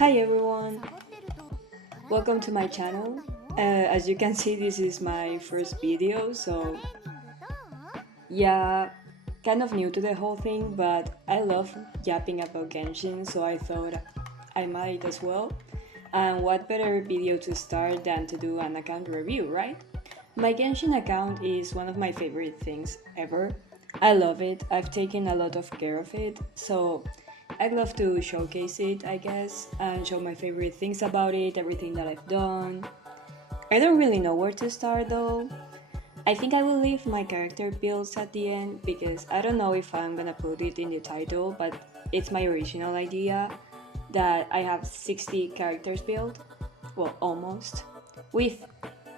Hi everyone, welcome to my channel. As you can see, this is my first video, so yeah, kind of new to the whole thing, but I love yapping about Genshin, so I thought I might as well. And what better video to start than to do an account review, right? My Genshin account is one of my favorite things ever. I love it, I've taken a lot of care of it, so I'd love to showcase it, I guess, and show my favorite things about it, everything that I've done. I don't really know where to start though. I think I will leave my character builds at the end because I don't know if I'm gonna put it in the title, but it's my original idea that I have 60 characters built, well, almost, with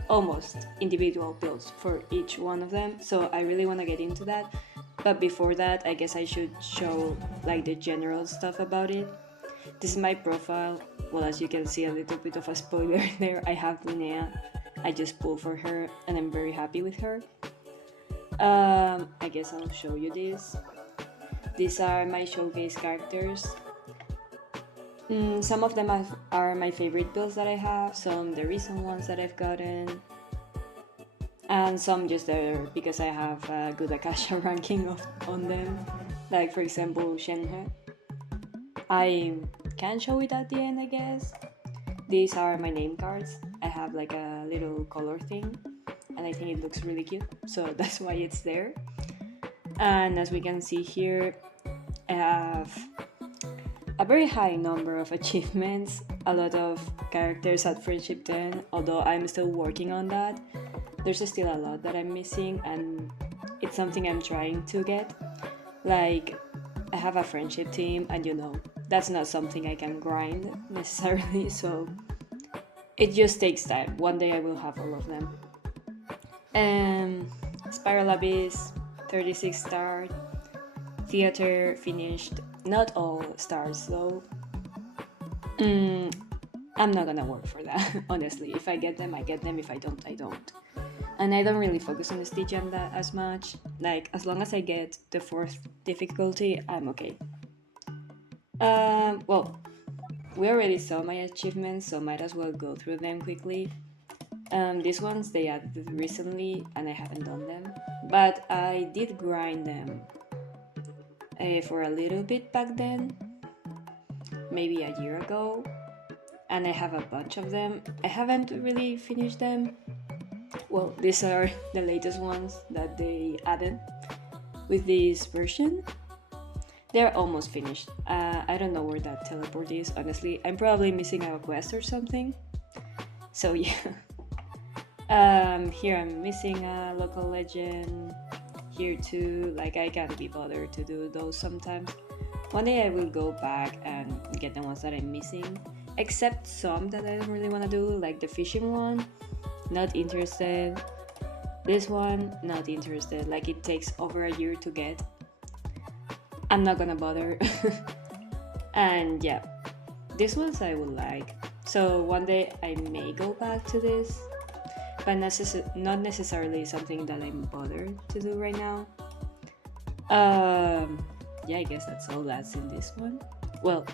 almost individual builds for each one of them, so I really want to get into that. But before that, I guess I should show like the general stuff about it. This is my profile. Well, as you can see, a little bit of a spoiler there. I have Linnea. I just pulled for her and I'm very happy with her. I guess I'll show you this. These are my showcase characters. Some of them are my favorite builds that I have, some the recent ones that I've gotten, and some just there because I have a good Akasha ranking on them. Like for example, Shenhe. I can show it at the end, I guess. These are my name cards. I have like a little color thing, and I think it looks really cute, so that's why it's there. And as we can see here, I have a very high number of achievements, a lot of characters at Friendship 10, although I'm still working on that. There's still a lot that I'm missing, and it's something I'm trying to get. Like, I have a friendship team, and that's not something I can grind necessarily, so it just takes time. One day I will have all of them. Spiral Abyss, 36 star, Theater finished, not all stars though. I'm not gonna work for that, honestly. If I get them, I get them. If I don't, I don't. And I don't really focus on the Stitch and that as much. Like, as long as I get the 4th difficulty, I'm okay. Well, we already saw my achievements, so might as well go through them quickly. These ones they added recently, and I haven't done them, but I did grind them for a little bit back then, maybe a year ago, and I have a bunch of them. I haven't really finished them. Well, these are the latest ones that they added with this version. They're almost finished. I don't know where that teleport is, honestly. I'm probably missing a quest or something. So yeah. Here I'm missing a local legend. Here too, like I can't be bothered to do those sometimes. One day I will go back and get the ones that I'm missing, except some that I don't really want to do, like the fishing one, not interested. This one, not interested, like it takes over a year to get. I'm not gonna bother. And yeah, these ones I would like. So one day I may go back to this, but not necessarily something that I'm bothered to do right now. Yeah, I guess that's all that's in this one. Well,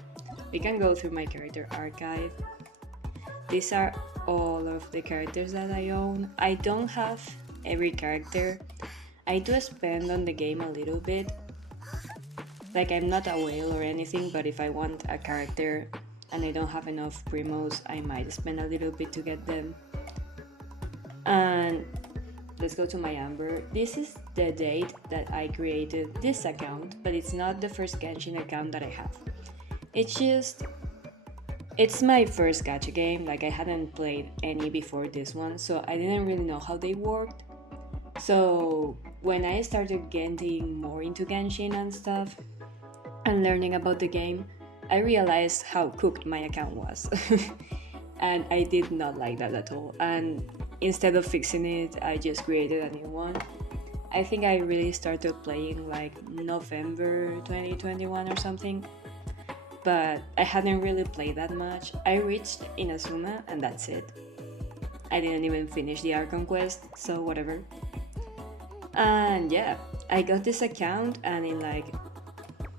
we can go through my character archive. These are all of the characters that I own. I don't have every character. I do spend on the game a little bit. Like, I'm not a whale or anything, but if I want a character and I don't have enough primos, I might spend a little bit to get them. And let's go to my Amber. This is the date that I created this account, but it's not the first Genshin account that I have. It's my first gacha game. Like, I hadn't played any before this one, so I didn't really know how they worked. So when I started getting more into Genshin and stuff and learning about the game, I realized how cooked my account was. And I did not like that at all. And instead of fixing it, I just created a new one. I think I really started playing like November 2021 or something, but I hadn't really played that much. I reached Inazuma and that's it. I didn't even finish the Archon quest, so whatever. And yeah, I got this account and in like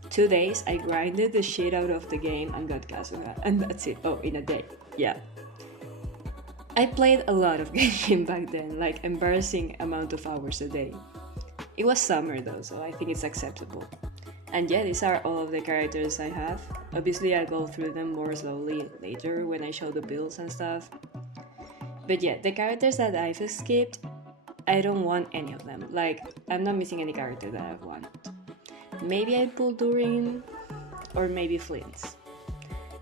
2 days, I grinded the shit out of the game and got Kasuga, and that's it. Oh, in a day. Yeah. I played a lot of Genshin back then, like embarrassing amount of hours a day. It was summer though, so I think it's acceptable. And yeah, these are all of the characters I have. Obviously, I'll go through them more slowly later when I show the builds and stuff. But yeah, the characters that I've skipped, I don't want any of them. Like, I'm not missing any character that I want. Maybe I pull Durin, or maybe Flint's.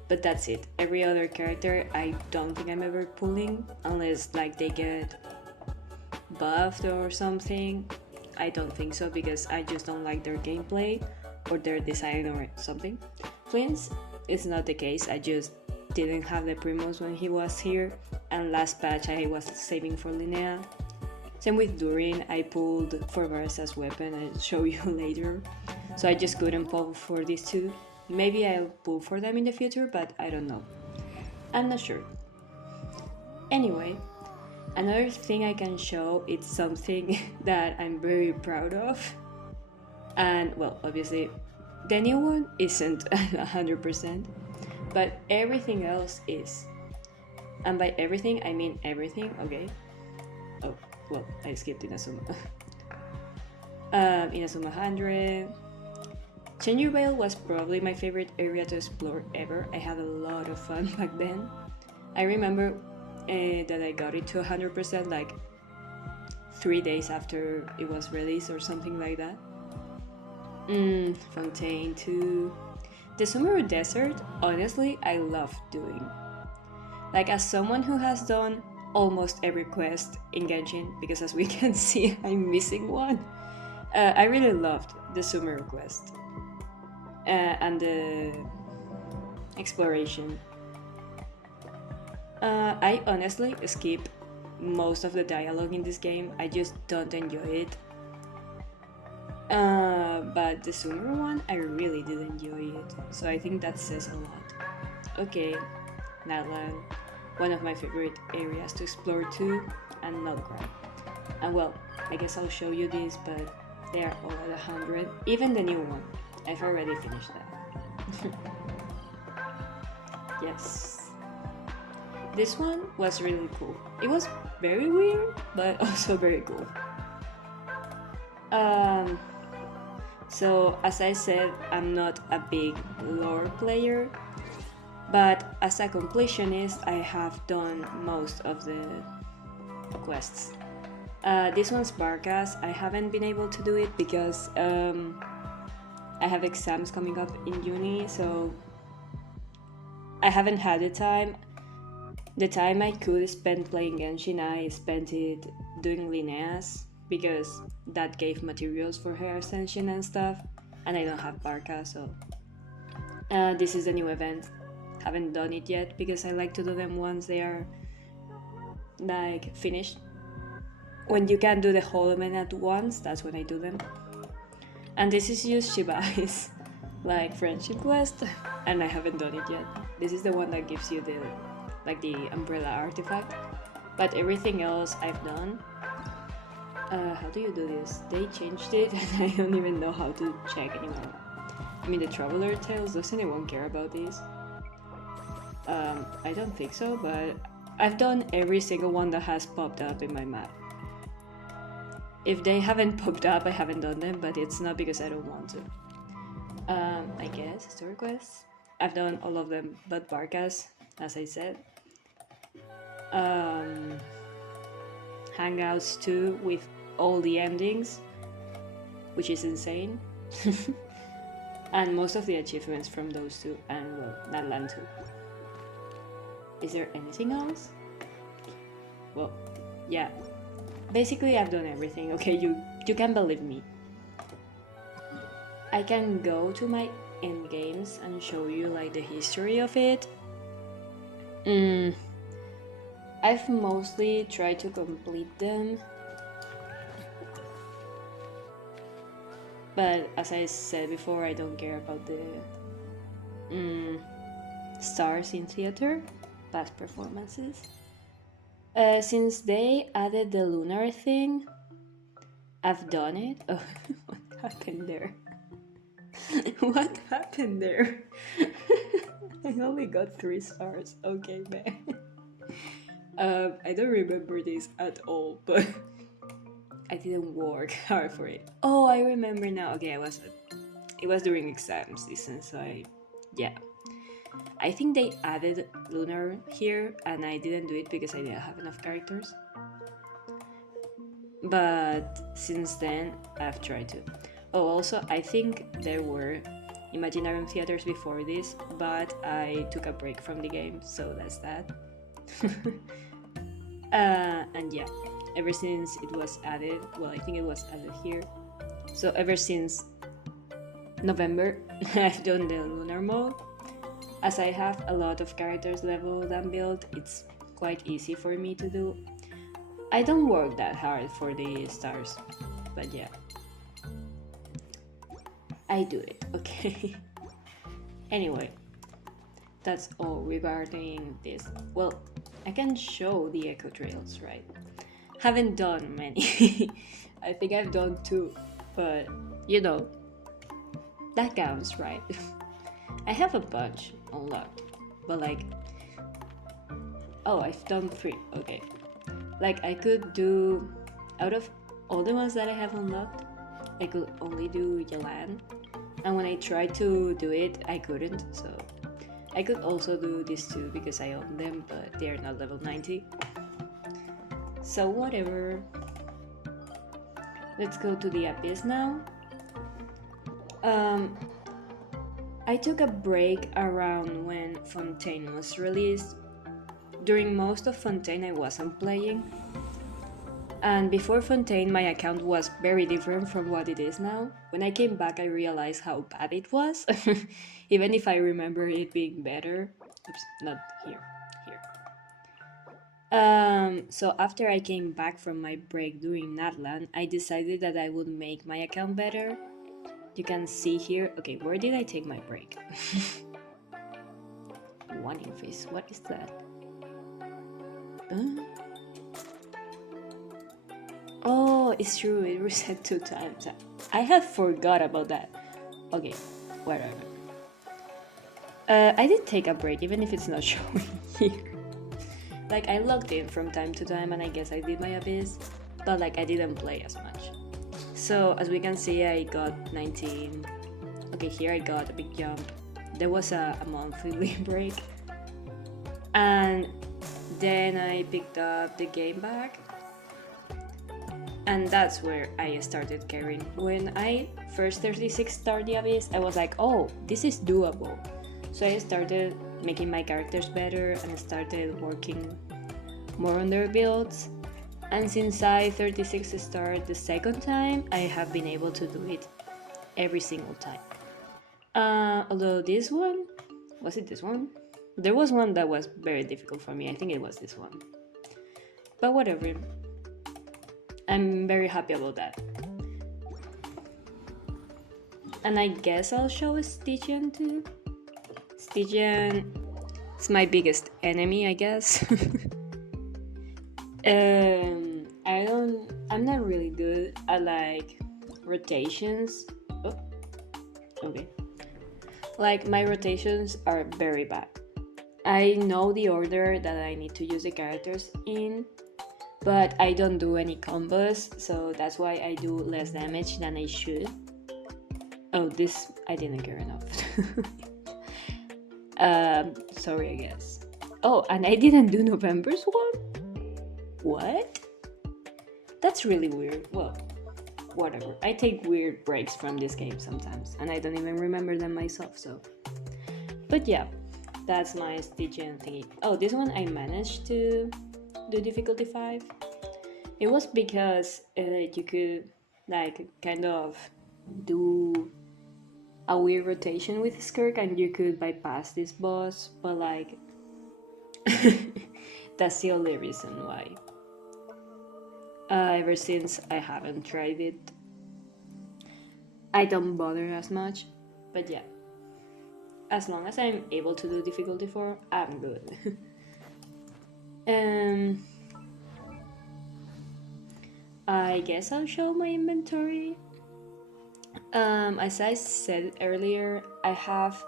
But that's it. Every other character I don't think I'm ever pulling, unless like they get buffed or something. I don't think so because I just don't like their gameplay or their design or something. Flint's is not the case. I just didn't have the Primos when he was here, and last patch I was saving for Linnea. Same with Durin, I pulled for Barsa's weapon, I'll show you later. So I just couldn't pull for these two. Maybe I'll pull for them in the future, but I don't know. I'm not sure. Anyway, another thing I can show is something that I'm very proud of. And well, obviously, the new one isn't 100%, but everything else is. And by everything, I mean everything, okay? Oh, well, I skipped Inazuma. Inazuma 100. Chenyu Vale was probably my favorite area to explore ever. I had a lot of fun back then. I remember that I got it to 100% like 3 days after it was released or something like that. Fontaine too. The Sumeru Desert, honestly, I love doing. Like, as someone who has done almost every quest in Genshin, because as we can see, I'm missing one, I really loved the Sumeru quest. And the exploration. I honestly skip most of the dialogue in this game. I just don't enjoy it. But the Sumeru one, I really did enjoy it. So I think that says a lot. Okay, Natlan, one of my favorite areas to explore too, and Nutcrack. And well, I guess I'll show you this, but they are all at 100. Even the new one. I've already finished that. Yes. This one was really cool. It was very weird, but also very cool. So as I said, I'm not a big lore player, but as a completionist, I have done most of the quests. This one's Barkas. I haven't been able to do it because I have exams coming up in uni, so I haven't had the time. The time I could spend playing Genshin, I spent it doing Linnea's because that gave materials for her ascension and stuff, and I don't have Barca, so this is a new event. Haven't done it yet because I like to do them once they are like finished. When you can do the whole event at once, that's when I do them. And this is just Shibai's like friendship quest, and I haven't done it yet. This is the one that gives you the umbrella artifact, but everything else I've done. How do you do this? They changed it and I don't even know how to check anymore. I mean, the Traveler Tales, does anyone care about these? I don't think so, but I've done every single one that has popped up in my map. If they haven't popped up, I haven't done them, but it's not because I don't want to. I guess, story quests. I've done all of them, but Barkas, as I said. Hangouts too, with all the endings, which is insane. And most of the achievements from those two, and well, Natlan too. Is there anything else? Well, yeah. Basically, I've done everything, okay? You can believe me. I can go to my endgames and show you like the history of it. I've mostly tried to complete them. But as I said before, I don't care about the stars in theater, past performances. Since they added the lunar thing, I've done it. Oh, what happened there? What happened there? I only got 3 stars. Okay, man. I don't remember this at all, but I didn't work hard for it. Oh, I remember now. Okay, it was during exam season, so yeah. I think they added Lunar here, and I didn't do it because I didn't have enough characters. But since then, I've tried to. Oh, also, I think there were Imaginarium theaters before this, but I took a break from the game, so that's that. And yeah, ever since it was added, well, I think it was added here. So ever since November, I've done the lunar mode. As I have a lot of characters leveled and built, it's quite easy for me to do. I don't work that hard for the stars, but yeah, I do it, okay? Anyway, that's all regarding this. Well, I can show the echo trails, right? Haven't done many. I think I've done 2, but you know, that counts, right? I have a bunch unlocked, but like, oh, I've done 3, okay. Like, I could do, out of all the ones that I have unlocked, I could only do Yalan, and when I tried to do it, I couldn't, so I could also do these 2 because I own them, but they are not level 90. So whatever. Let's go to the Abyss now. I took a break around when Fontaine was released. During most of Fontaine I wasn't playing. And before Fontaine my account was very different from what it is now. When I came back I realized how bad it was. Even if I remember it being better. Oops, not here. Here. So after I came back from my break during Natlan, I decided that I would make my account better. You can see here. Okay, where did I take my break? Warning face. What is that? Huh? Oh, it's true. It reset 2 times. I have forgot about that. Okay, whatever. I did take a break, even if it's not showing here. Like, I logged in from time to time, and I guess I did my Abyss, but like I didn't play as much. So as we can see, I got 19. Okay, here I got a big jump. There was a monthly break, and then I picked up the game back, and that's where I started caring. When I first 36 started the Abyss, I was like, oh, this is doable. So I started making my characters better and started working more on their builds. And since I 36 started the second time, I have been able to do it every single time. Although this one, was it this one? There was one that was very difficult for me. I think it was this one. But whatever. I'm very happy about that. And I guess I'll show Stygian too. Stygian is my biggest enemy, I guess. I'm not really good at like rotations. Oh, okay. Like my rotations are very bad. I know the order that I need to use the characters in, but I don't do any combos, so that's why I do less damage than I should. Oh, this I didn't care enough. Sorry, I guess. Oh, and I didn't do November's one? What? That's really weird. Well, whatever. I take weird breaks from this game sometimes, and I don't even remember them myself, so. But yeah, that's my Stygian thingy. Oh, this one I managed to do difficulty 5. It was because you could, like, kind of do a weird rotation with Skirk and you could bypass this boss, but like, that's the only reason why. Ever since I haven't tried it, I don't bother as much, but yeah, as long as I'm able to do difficulty 4, I'm good. I guess I'll show my inventory. As I said earlier, I have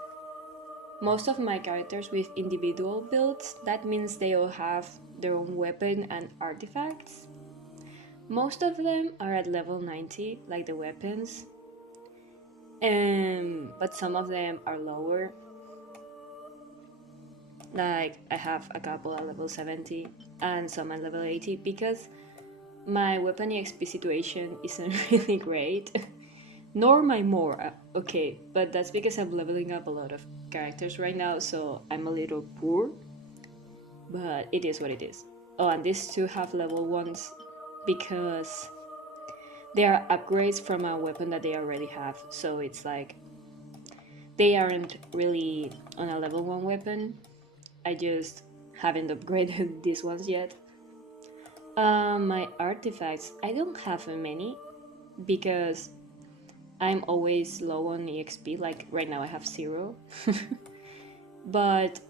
most of my characters with individual builds. That means they all have their own weapon and artifacts. Most of them are at level 90, like the weapons, but some of them are lower. Like I have a couple at level 70 and some at level 80 because my weapon EXP situation isn't really great. Nor my more. Okay, but that's because I'm leveling up a lot of characters right now, so I'm a little poor. But it is what it is. Oh, and these two have level ones because they are upgrades from a weapon that they already have. So it's like they aren't really on a level 1 weapon. I just haven't upgraded these ones yet. My artifacts, I don't have many because I'm always low on EXP. Like right now, I have 0. But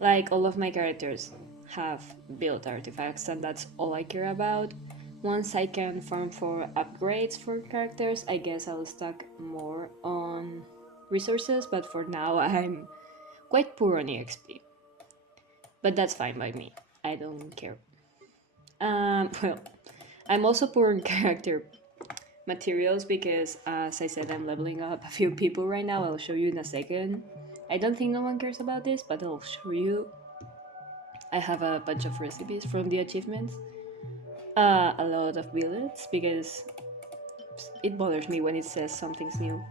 like all of my characters have built artifacts, and that's all I care about. Once I can farm for upgrades for characters, I guess I'll stack more on resources, but for now, I'm quite poor on EXP. But that's fine by me. I don't care. Well, I'm also poor on character materials because, as I said, I'm leveling up a few people right now. I'll show you in a second. I don't think no one cares about this, but I'll show you. I have a bunch of recipes from the achievements. A lot of billets because it bothers me when it says something's new.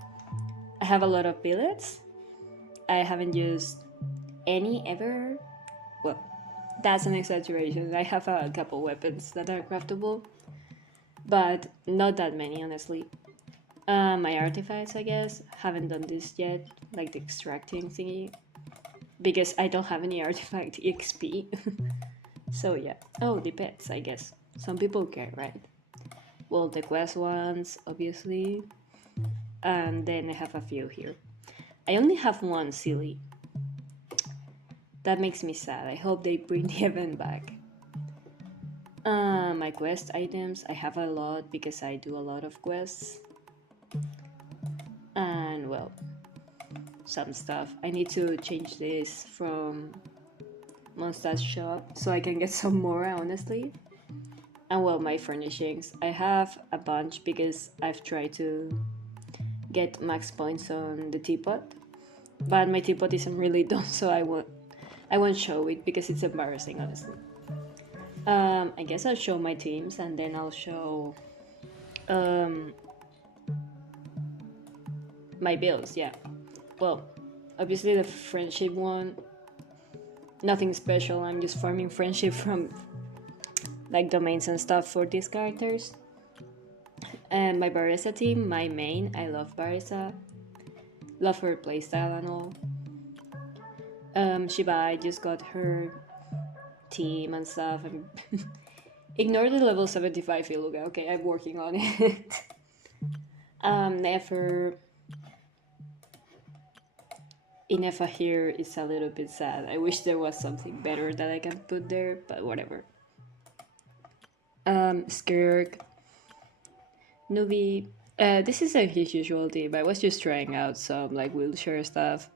I have a lot of billets. I haven't used any ever. Well, that's an exaggeration. I have a couple weapons that are craftable, but not that many, honestly. My artifacts, I guess, haven't done this yet, like the extracting thingy, because I don't have any artifact XP. So yeah. Oh, the pets, I guess. Some people care, right? Well, the quest ones, obviously. And then I have a few here. I only have one silly. That makes me sad. I hope they bring the event back. My quest items, I have a lot because I do a lot of quests. And well, some stuff. I need to change this from Monster's shop so I can get some more, honestly. And well, my furnishings. I have a bunch because I've tried to get max points on the teapot, but my teapot isn't really done, so I won't show it because it's embarrassing, honestly. I guess I'll show my teams and then I'll show um, my builds. Yeah. Well, obviously the friendship one, nothing special. I'm just farming friendship from like domains and stuff for these characters. And my Barisa team, my main, I love Barisa. Love her playstyle and all. Shibai just got her team and stuff. And ignore the level 75 Iluga. Okay, I'm working on it. Never. Inefa here is a little bit sad. I wish there was something better that I can put there, but whatever. Skirk. Nubi. This isn't his usual team. I was just trying out some like wheelchair stuff.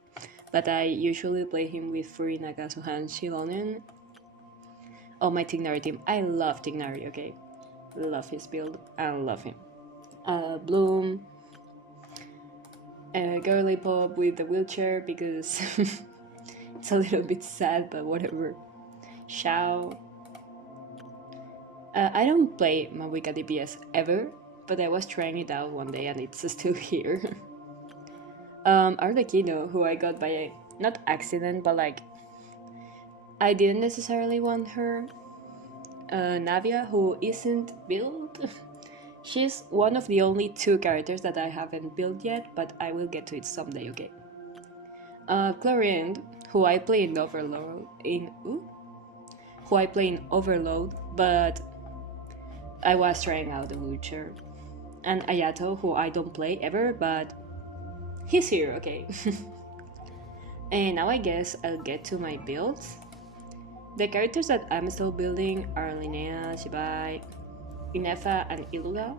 But I usually play him with Furinaga, Suhan, Shilonen. Oh, my Tignari team. I love Tignari, okay? Love his build. I love him. Bloom. Girly Pop with the wheelchair because it's a little bit sad, but whatever. Xiao. I don't play Mawika DPS ever, but I was trying it out one day and it's still here. Arlecchino, who I got by a, not accident, but like I didn't necessarily want her. Navia, who isn't built. She's one of the only 2 characters that I haven't built yet, but I will get to it someday, okay? Chlorine, who I play in Overload, but I was trying out the Witcher. And Ayato, who I don't play ever, but he's here, okay? And now I guess I'll get to my builds. The characters that I'm still building are Linnea, Shibai, Inefa, and Ilula.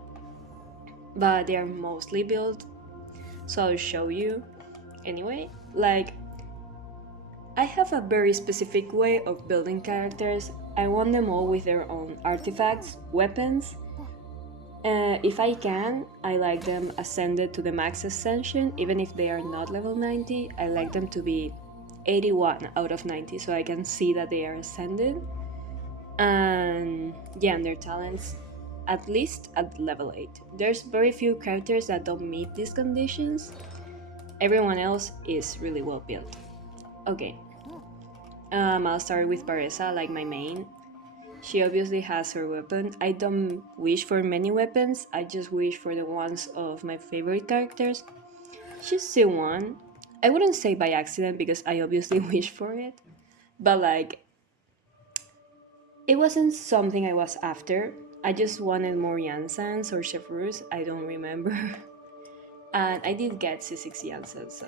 but they are mostly built, so I'll show you anyway. Like, I have a very specific way of building characters. I want them all with their own artifacts, weapons. If I can, I like them ascended to the max ascension, even if they are not level 90. I like them to be 81 out of 90 so I can see that they are ascended. And yeah, and their talents at least at level 8. There's very few characters that don't meet these conditions. Everyone else is really well built. Okay, I'll start with Baresa, like my main. She obviously has her weapon. I don't wish for many weapons, I just wish for the ones of my favorite characters. She's C1. I wouldn't say by accident because I obviously wish for it, but like, it wasn't something I was after. I just wanted more Yansans or Chevreuse, I don't remember. And I did get C6 Yansans, so.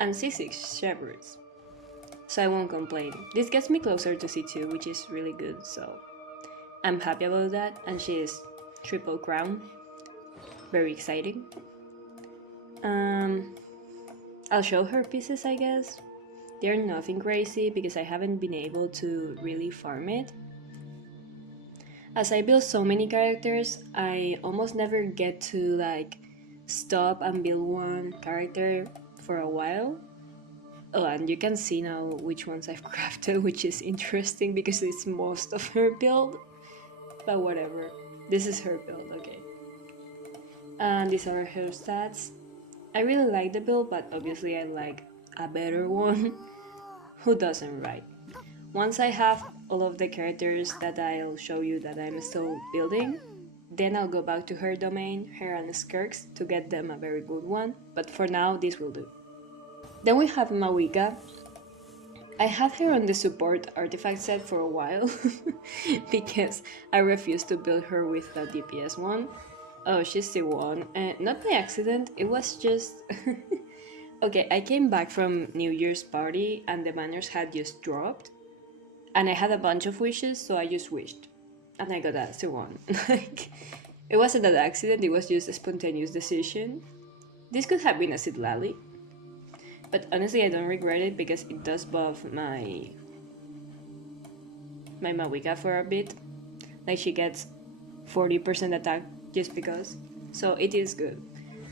And C6 Chevreuse. So I won't complain. This gets me closer to C2, which is really good, so I'm happy about that. And she is triple crown. Very exciting. Um, I'll show her pieces, I guess. They're nothing crazy because I haven't been able to really farm it. As I build so many characters, I almost never get to like stop and build one character for a while. Oh, and you can see now which ones I've crafted, which is interesting because it's most of her build. But whatever. This is her build, okay. And these are her stats. I really like the build, but obviously I like a better one. Who doesn't, right? Once I have all of the characters that I'll show you that I'm still building, then I'll go back to her domain, her and Skirks, to get them a very good one, but for now this will do. Then we have Mawika. I had her on the support artifact set for a while because I refused to build her with the DPS one. Oh, she's the one. Not by accident, it was just. Okay, I came back from New Year's party and the banners had just dropped. And I had a bunch of wishes, so I just wished. And I got a C1. Like, it wasn't an accident, it was just a spontaneous decision. This could have been a Sidlali, but honestly I don't regret it because it does buff my Mawika for a bit. Like, she gets 40% attack just because. So it is good.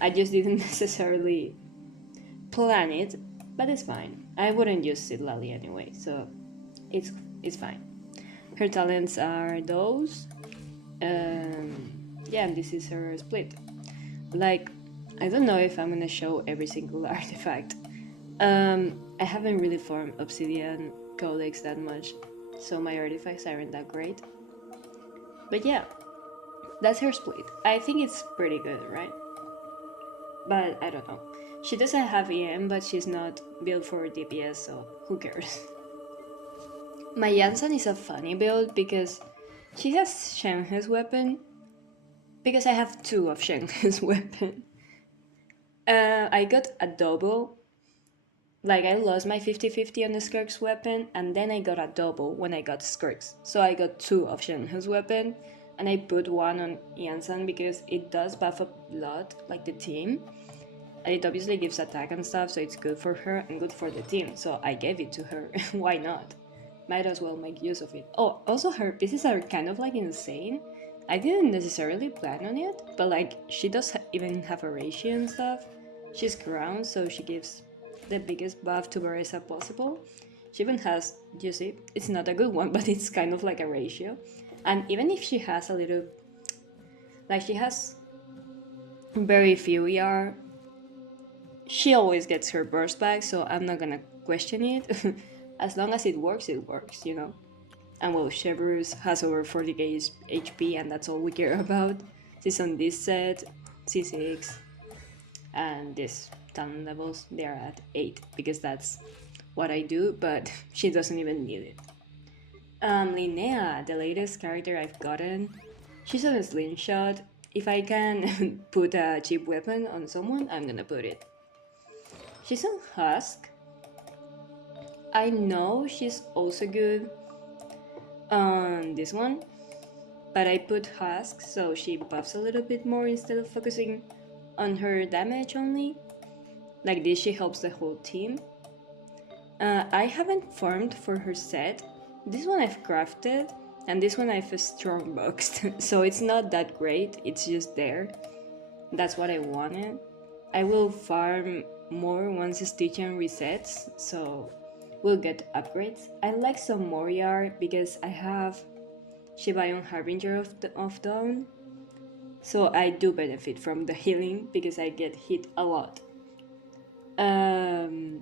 I just didn't necessarily plan it, but it's fine. I wouldn't use Sidlali anyway, so it's it's fine. Her talents are those. Yeah, and this is her split. Like, I don't know if I'm gonna show every single artifact. I haven't really farmed Obsidian Codex that much, so my artifacts aren't that great. But yeah, that's her split. I think it's pretty good, right? But I don't know. She doesn't have EM, but she's not built for DPS, so who cares? My Yansan is a funny build because she has Shenhe's weapon. Because I have two of Shenhe's weapon. I got a double. Like, I lost my 50-50 on the Skirk's weapon, and then I got a double when I got Skirk's. So I got two of Shenhe's weapon, and I put one on Yansan because it does buff a lot, like the team. And it obviously gives attack and stuff, so it's good for her and good for the team. So I gave it to her. Why not? Might as well make use of it. Oh, also her pieces are kind of like insane. I didn't necessarily plan on it, but like, she does even have a ratio and stuff. She's crowned, so she gives the biggest buff to Baresa possible. She even has, you see, it's not a good one, but it's kind of like a ratio. And even if she has a little, like, she has very few ER, she always gets her burst back, so I'm not gonna question it. As long as it works, you know. And well, Chevreuse has over 40k HP, and that's all we care about. She's on this set, C6, and this talent levels, they are at 8, because that's what I do, but she doesn't even need it. Linnea, the latest character I've gotten, she's on a slingshot. If I can put a cheap weapon on someone, I'm gonna put it. She's on Husk. I know she's also good on this one, but I put Husk so she buffs a little bit more instead of focusing on her damage only. Like this, she helps the whole team. I haven't farmed for her set. This one I've crafted, and this one I've strong boxed, so it's not that great, it's just there. That's what I wanted. I will farm more once Stitchen resets, so we'll get upgrades. I like some more ER because I have Shibayon Harbinger of Dawn, so I do benefit from the healing because I get hit a lot.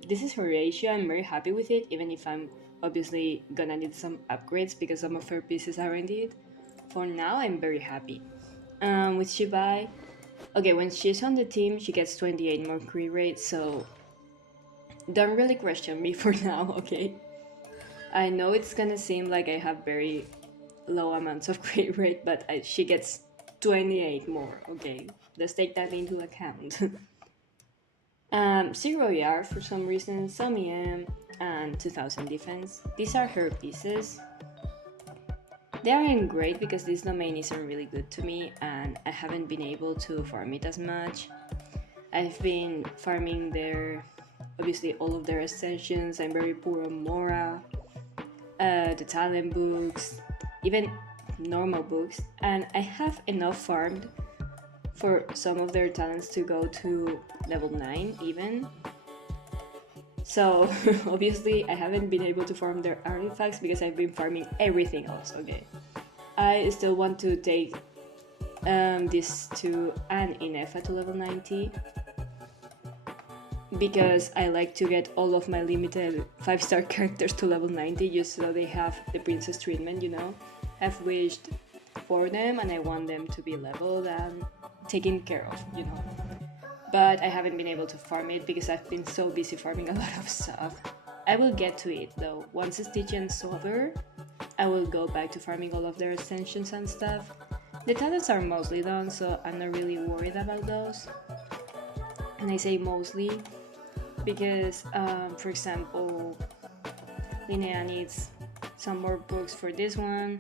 This is her ratio. I'm very happy with it, even if I'm obviously gonna need some upgrades because some of her pieces aren't it. For now, I'm very happy. With Shibai, okay, when she's on the team, she gets 28 more crit rate, so don't really question me for now, okay? I know it's gonna seem like I have very low amounts of crit rate, but she gets 28 more, okay? Let's take that into account. 0 ER for some reason, some EM, and 2000 defense. These are her pieces. They aren't great because this domain isn't really good to me and I haven't been able to farm it as much. I've been farming obviously all of their extensions. I'm very poor on Mora, the talent books, even normal books, and I have enough farmed for some of their talents to go to level 9 even. So obviously I haven't been able to farm their artifacts because I've been farming everything else, okay? I still want to take this to an Inefa to level 90 because I like to get all of my limited 5-star characters to level 90 just so they have the princess treatment, you know? I've wished for them and I want them to be leveled and taken care of, you know? But I haven't been able to farm it because I've been so busy farming a lot of stuff. I will get to it though. Once Stitchen's over, I will go back to farming all of their extensions and stuff. The talents are mostly done, so I'm not really worried about those. And I say mostly because, for example, Linnea needs some more books for this one.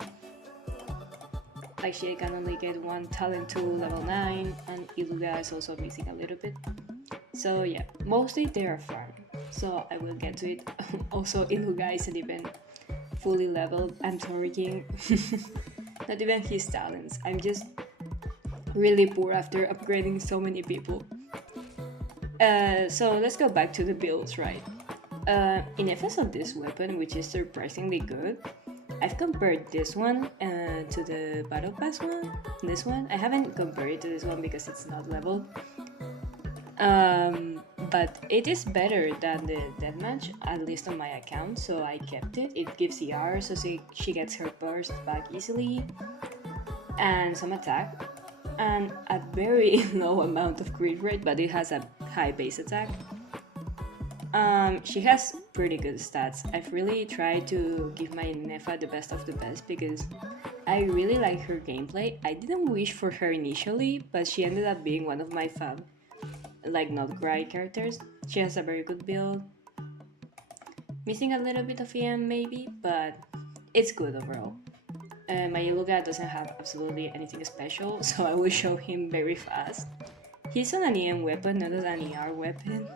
Like she can only get one talent to level 9 and Iluga is also missing a little bit. So yeah, mostly they are farmed. So I will get to it. Also Iluga isn't even fully leveled. I'm torquing. Not even his talents. I'm just really poor after upgrading so many people. So let's go back to the builds, right? In FS of this weapon, which is surprisingly good, I've compared this one to the Battle Pass one. This one, I haven't compared it to this one because it's not leveled. But it is better than the deathmatch, at least on my account, so I kept it. It gives ER, so she gets her burst back easily, and some attack, and a very low amount of crit rate, but it has a high base attack. She has pretty good stats. I've really tried to give my Nefa the best of the best because I really like her gameplay. I didn't wish for her initially, but she ended up being one of my not great characters. She has a very good build. Missing a little bit of EM maybe, but it's good overall. My Iluga doesn't have absolutely anything special, so I will show him very fast. He's on an EM weapon, not an ER weapon,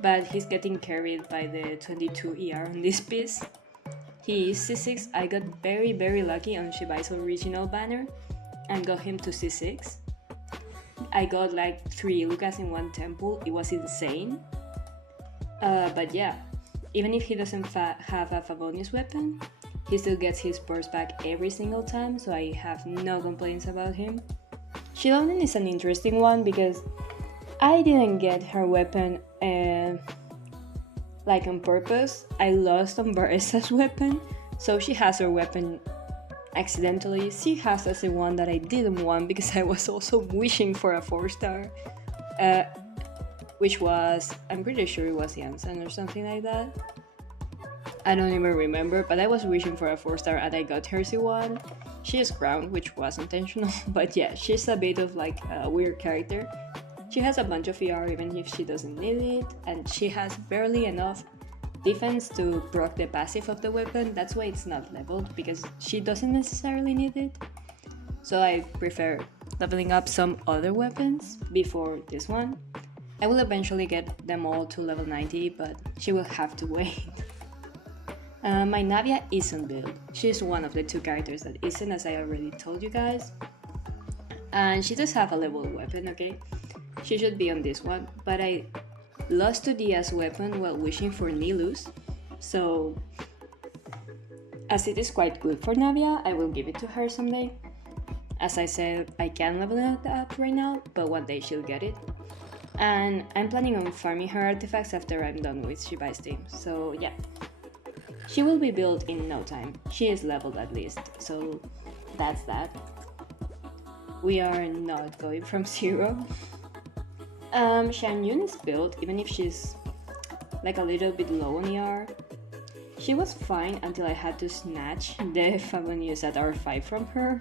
but he's getting carried by the 22 ER on this piece. He is C6. I got very lucky on Shibai's original banner and got him to C6. I got like 3 Lucas in one temple. It was insane. But yeah, even if he doesn't have a Favonius weapon, he still gets his burst back every single time, so I have no complaints about him. Shilonen is an interesting one because I didn't get her weapon on purpose. I lost on Baresa's weapon, so she has her weapon accidentally. She has as a one that I didn't want because I was also wishing for a 4-star, which was, I'm pretty sure it was Janssen or something like that. I don't even remember, but I was wishing for a 4-star and I got her C1. She is crowned, which was intentional, but yeah, she's a bit of like a weird character. She has a bunch of ER even if she doesn't need it, and she has barely enough defense to proc the passive of the weapon. That's why it's not leveled, because she doesn't necessarily need it. so I prefer leveling up some other weapons before this one. I will eventually get them all to level 90, but she will have to wait. My Navia isn't built. She's one of the two characters that isn't, as I already told you guys. And she does have a level weapon, okay? She should be on this one, but I lost to Dia's weapon while wishing for Nilus, so as it is quite good for Navia, I will give it to her someday. As I said, I can level it up right now, but one day she'll get it. And I'm planning on farming her artifacts after I'm done with Shibai's team, so yeah. She will be built in no time. She is leveled at least, so that's that. We are not going from zero. Shan Yun is built, even if she's like a little bit low on ER. She was fine until I had to snatch the Favonius at R5 from her.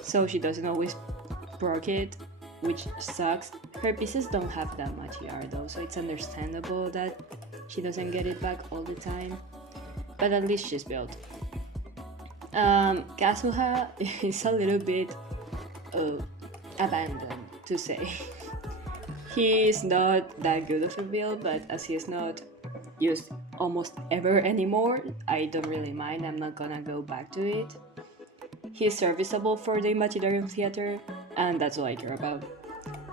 So she doesn't always proc it, which sucks. Her pieces don't have that much ER though, so it's understandable that she doesn't get it back all the time. But at least she's built. Kazuha is a little bit abandoned, to say. He is not that good of a build, but as he is not used almost ever anymore, I don't really mind. I'm not gonna go back to it. He's serviceable for the Imaginarium Theater, and that's all I care about.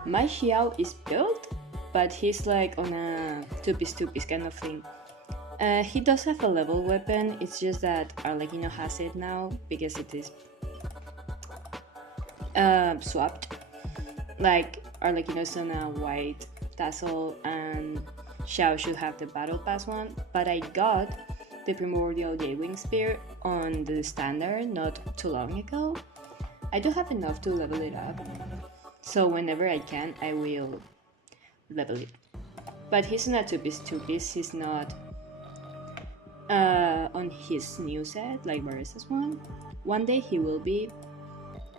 My Xiao is built, but he's like on a 2-piece kind of thing. He does have a level weapon, it's just that Arlecchino has it now because it is swapped. Like, Arlecchino's on a white tassel and Xiao should have the Battle Pass one, but I got the Primordial Gatewing Spear on the standard not too long ago. I do have enough to level it up, so whenever I can, I will level it. But he's not 2-piece, he's not on his new set, like Marissa's one. One day he will be,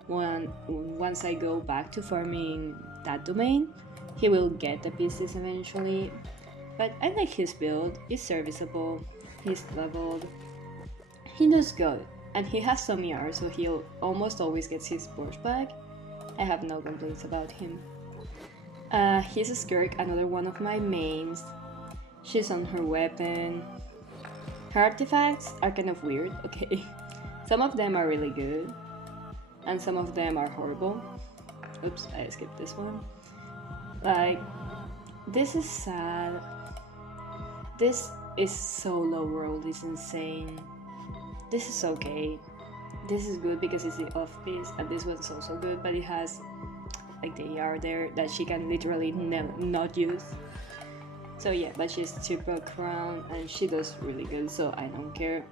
once I go back to farming that domain, he will get the pieces eventually. But I like his build, he's serviceable, he's leveled, he does good, and he has some ER, so he almost always gets his burst back. I have no complaints about him. He's a Skirk, another one of my mains. She's on her weapon. Her artifacts are kind of weird, okay? Some of them are really good, and some of them are horrible. Oops, I skipped this one. Like, this is sad. This is so low rolled, it's insane. This is okay. This is good because it's the off piece, and this one's also good, but it has like the ER there that she can literally not use. So yeah, but she's triple crown and she does really good, so I don't care.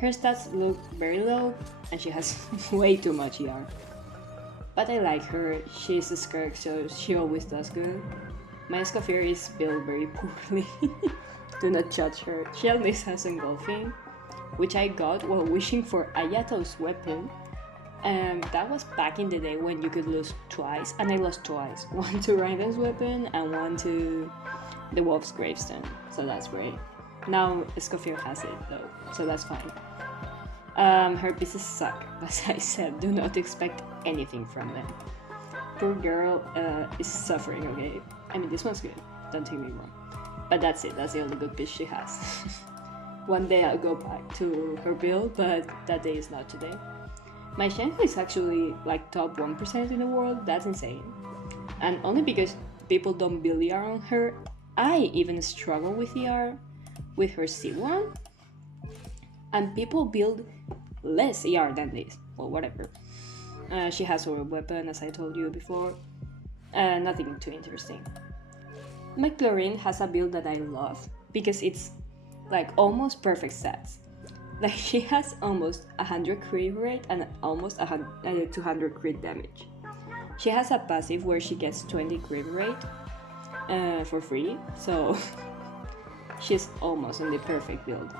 Her stats look very low and she has way too much ER. But I like her, she's a Skirk, so she always does good. My Escoffier is built very poorly. Do not judge her. She at least has engulfing, which I got while wishing for Ayato's weapon. And that was back in the day when you could lose twice, and I lost twice. One to Raiden's weapon and one to the Wolf's Gravestone, so that's great. Now Escoffier has it though, so that's fine. Her pieces suck, as I said, do not expect anything from them. Poor girl is suffering, okay? I mean, this one's good, don't take me wrong. But that's it, that's the only good piece she has. One day I'll go back to her build, but that day is not today. My Shenhe is actually like top 1% in the world, that's insane. And only because people don't build ER on her, I even struggle with ER with her C1. And people build less ER than this, well, whatever. She has her weapon, as I told you before. Nothing too interesting. My Chlorine has a build that I love because it's like almost perfect stats. Like, she has almost 100 crit rate and almost 200 crit damage. She has a passive where she gets 20 crit rate for free, so she's almost on the perfect build.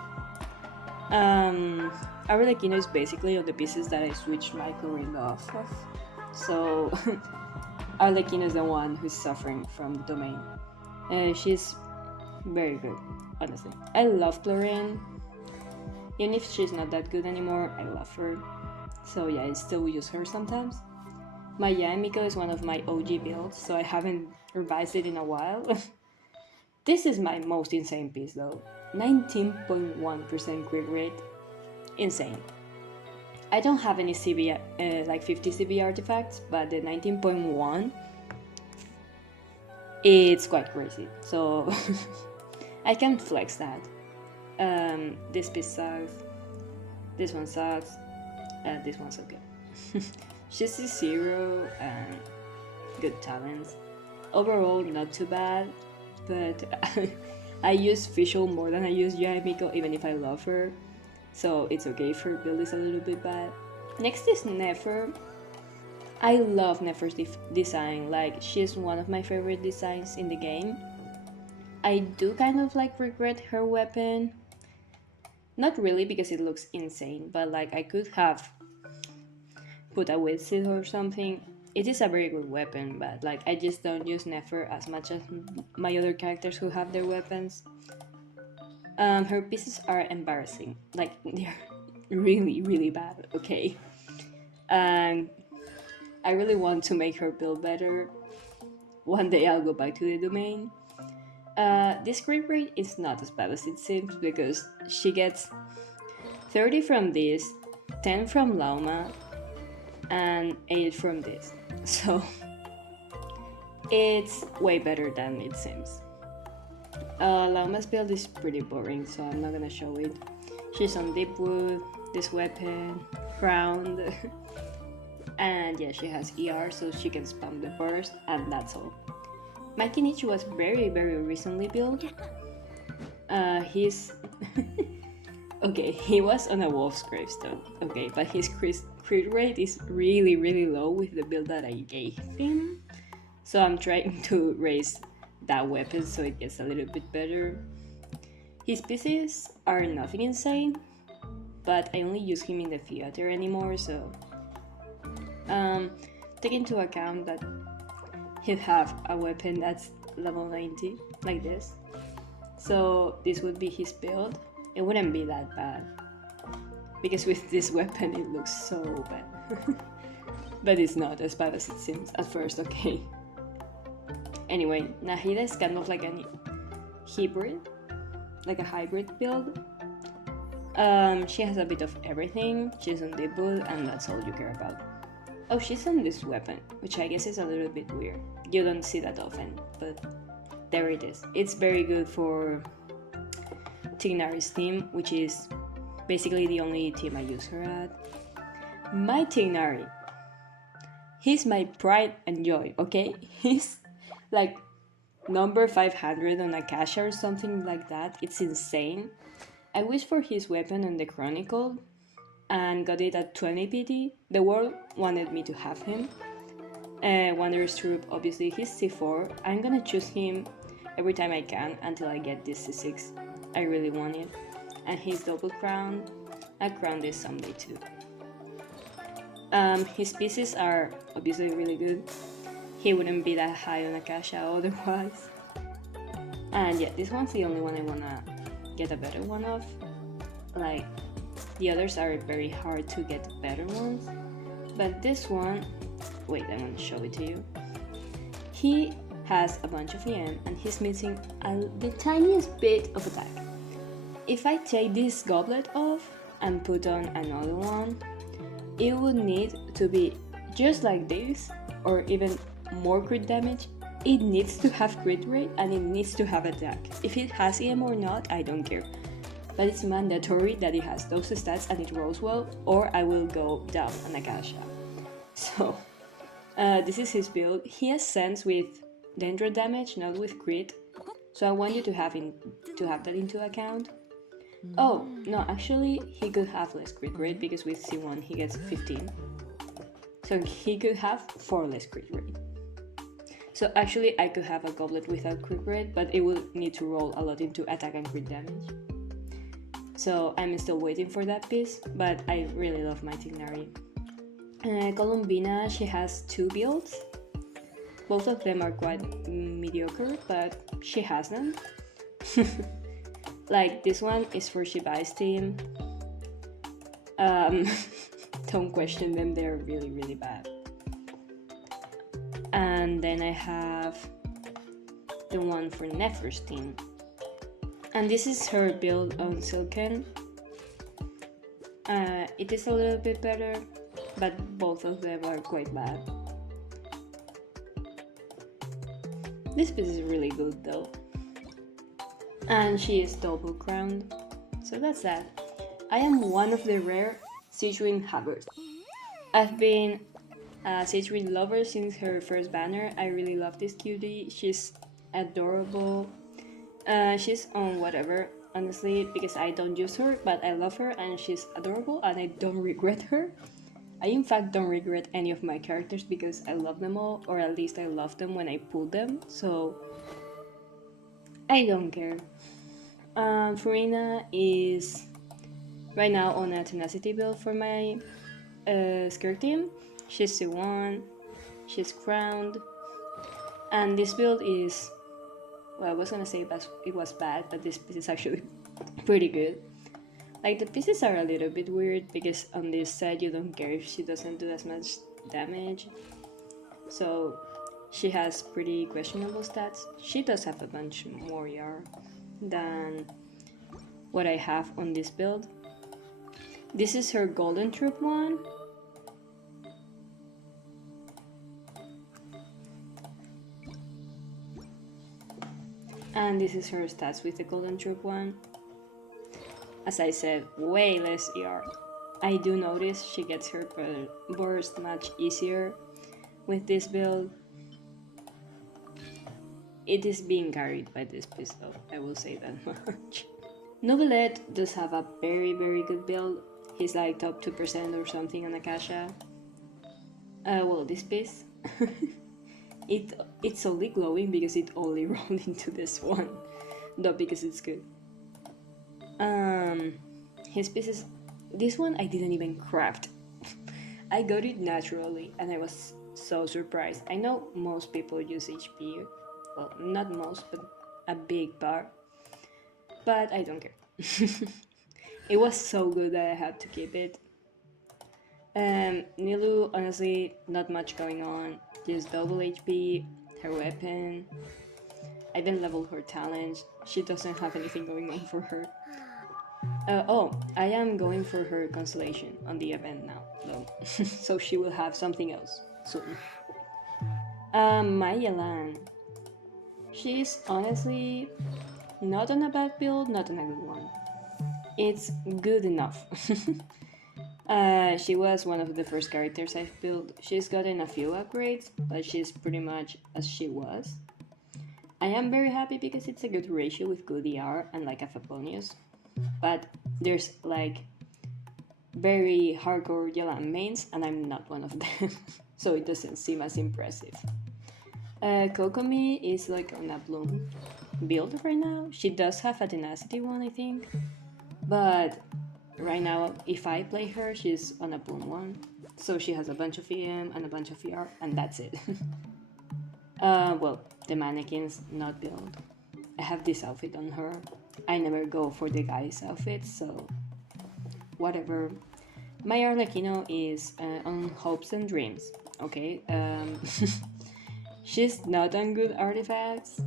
Arlecchino is basically on the pieces that I switched my Chlorine off of, so Arlecchino is the one who's suffering from the domain. She's very good, honestly. I love Chlorine. Even if she's not that good anymore, I love her. So yeah, I still use her sometimes. My Yamiko is one of my OG builds, so I haven't revised it in a while. This is my most insane piece though. 19.1% crit rate. Insane. I don't have any CB, like 50 CB artifacts, but the 19.1, it's quite crazy. So I can flex that. This piece sucks. This one sucks. This one's okay. She's a 0 and good talents. Overall, not too bad, but I use Visual more than I use Yamiko, even if I love her. So it's okay if her build is a little bit bad. Next is Nefer. I love Nefer's design, like she's one of my favorite designs in the game. I do kind of like regret her weapon. Not really because it looks insane, but like I could have put a wizard or something. It is a very good weapon, but like I just don't use Nefer as much as my other characters who have their weapons. Her pieces are embarrassing, like they're really really bad. Okay, and I really want to make her build better. One day I'll go back to the domain. This crit rate is not as bad as it seems because she gets 30 from this, 10 from Lauma, and 8 from this. So it's way better than it seems. Lauma's build is pretty boring, so I'm not gonna show it. She's on Deepwood, this weapon, crowned, and yeah, she has ER, so she can spam the burst, and that's all. My Kinichi was very recently built. He's okay, he was on a wolf's gravestone, okay, but his crit rate is really low with the build that I gave him. So I'm trying to raise that weapon so it gets a little bit better. His pieces are nothing insane, but I only use him in the theater anymore, so take into account that he'll have a weapon that's level 90, like this. So this would be his build. It wouldn't be that bad, because with this weapon it looks so bad. But it's not as bad as it seems at first, okay? Anyway, Nahida is kind of like a hybrid, like a hybrid build. She has a bit of everything. She's on debut, and that's all you care about. Oh, she's on this weapon, which I guess is a little bit weird. You don't see that often, but there it is. It's very good for Tignari's team, which is basically the only team I use her at. My Tignari, he's my pride and joy, okay? He's like number 500 on Akasha or something like that. It's insane. I wished for his weapon on the Chronicle and got it at 20 PT. The world wanted me to have him. Wanderer's Troop, obviously he's C4. I'm gonna choose him every time I can until I get this C6. I really want it. And he's double crowned. I'll crown this someday too. His pieces are obviously really good. He wouldn't be that high on Akasha otherwise. And yeah, this one's the only one I wanna get a better one of. Like, the others are very hard to get better ones. But this one, wait, I'm gonna show it to you. He has a bunch of EM and he's missing the tiniest bit of attack. If I take this goblet off and put on another one, it would need to be just like this or even more crit damage. It needs to have crit rate and it needs to have attack. If it has EM or not, I don't care. But it's mandatory that it has those stats and it rolls well, or I will go down on Akasha. So, this is his build. He has sense with Dendro damage, not with crit. So I want you to have that into account. Oh, no, actually, he could have less crit rate because with C1 he gets 15. So he could have 4 less crit rate. So actually I could have a goblet without crit rate, but it will need to roll a lot into attack and crit damage. So I'm still waiting for that piece, but I really love my Tignari. Columbina, she has 2 builds. Both of them are quite mediocre, but she has them. Like, this one is for Shibai's team. Don't question them, they're really, really bad. And then I have the one for Nefer's team. And this is her build on Silken. It is a little bit better, but both of them are quite bad. This piece is really good though. And she is double crowned, so that's that. I am one of the rare Citrine huggers. I've been a Citrine lover since her first banner. I really love this cutie. She's adorable. She's on whatever, honestly, because I don't use her, but I love her and she's adorable and I don't regret her. I in fact don't regret any of my characters because I love them all, or at least I love them when I pull them, so I don't care. Farina is right now on a tenacity build for my skirt team. She's the one, she's crowned, and this build is, well, I was gonna say it was bad, but this piece is actually pretty good. Like, the pieces are a little bit weird because on this side you don't care if she doesn't do as much damage. So she has pretty questionable stats. She does have a bunch more yard than what I have on this build. This is her golden troop one. And this is her stats with the golden troop one. As I said, way less ER. I do notice she gets her burst much easier with this build. It is being carried by this piece though, I will say that much. Novelette does have a very, very good build. He's like top 2% or something on Akasha. Well, this piece, it's only glowing because it only rolled into this one, not because it's good. His pieces, this one I didn't even craft. I got it naturally and I was so surprised. I know most people use HP, well, not most, but a big part, but I don't care. It was so good that I had to keep it. Nilu, honestly, not much going on, just double HP, her weapon. I didn't level her talent, she doesn't have anything going on for her. Oh, I am going for her constellation on the event now, though. So she will have something else soon. Maya Lan. She's honestly not on a bad build, not on a good one. It's good enough. She was one of the first characters I've built. She's gotten a few upgrades, but she's pretty much as she was. I am very happy because it's a good ratio with good ER and like a Fabonius. But there's like very hardcore Yelan mains and I'm not one of them, so it doesn't seem as impressive. Kokomi is like on a bloom build right now. She does have a tenacity one, I think, but right now if I play her, she's on a bloom one, so she has a bunch of EM and a bunch of ER and that's it. Well, the mannequins not build. I have this outfit on her. I never go for the guy's outfits, so whatever. My Arlecchino is on hopes and dreams, okay? She's not on good artifacts.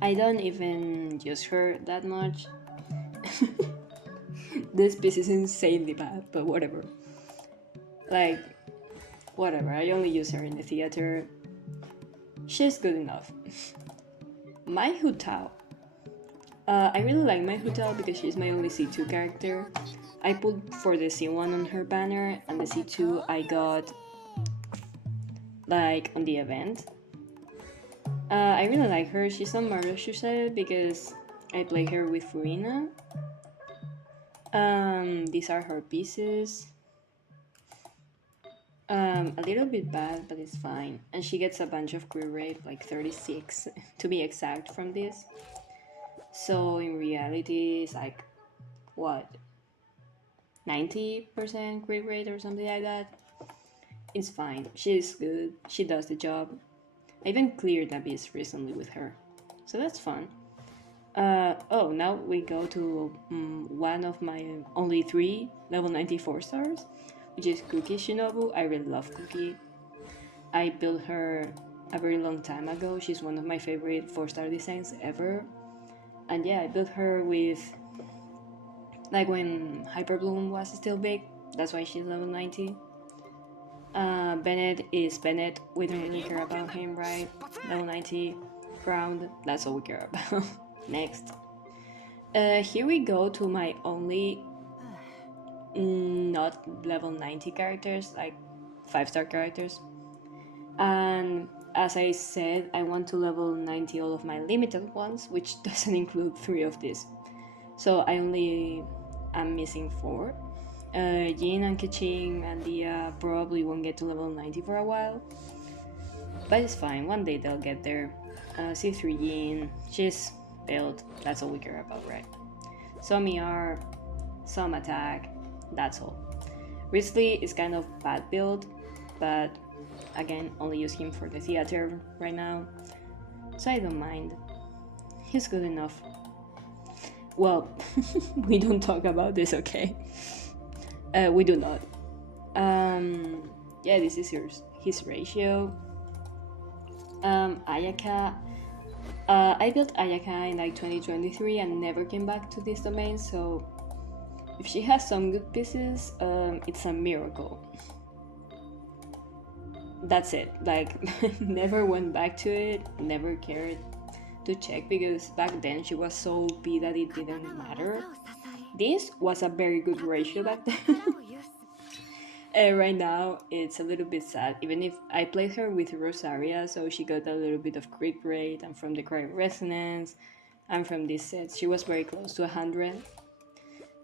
I don't even use her that much. This piece is insanely bad, but whatever. Like, whatever, I only use her in the theater. She's good enough. My Hu Tao. I really like my Hu Tao because she's my only C2 character. I put for the C1 on her banner, and the C2 I got like on the event. I really like her. She's on Murder Suicide because I play her with Furina. These are her pieces. A little bit bad, but it's fine. And she gets a bunch of crit rate, like 36 to be exact, from this. So in reality, it's like, what, 90% crit rate or something like that. It's fine. She's good. She does the job. I even cleared Abyss recently with her, so that's fun. Oh, now we go to one of my only three level 94 stars, which is Cookie Shinobu. I really love Cookie. I built her a very long time ago. She's one of my favorite 4-star designs ever. And yeah, I built her with like when Hyperbloom was still big. That's why she's level 90. Bennett is Bennett. We don't really care about him, right? Level 90. Ground. That's all we care about. Next. Here we go to my only not level 90 characters, like 5-star characters. And as I said, I want to level 90 all of my limited ones, which doesn't include 3 of these. So I only am missing 4. Jin and Keqing and Dia probably won't get to level 90 for a while. But it's fine, one day they'll get there. C3 Jin, she's built, that's all we care about, right? Some ER, some attack, that's all. Risley is kind of bad build, but again, only use him for the theater right now, so I don't mind. He's good enough. Well, we don't talk about this, okay? We do not. Yeah, this is his ratio. Ayaka. I built Ayaka in like 2023 and never came back to this domain, so if she has some good pieces, it's a miracle. That's it. Like, never went back to it, never cared to check because back then she was so OP that it didn't matter. This was a very good ratio back then. Right now, it's a little bit sad. Even if I played her with Rosaria, so she got a little bit of crit rate, and from the cry resonance, and from this set, she was very close to 100.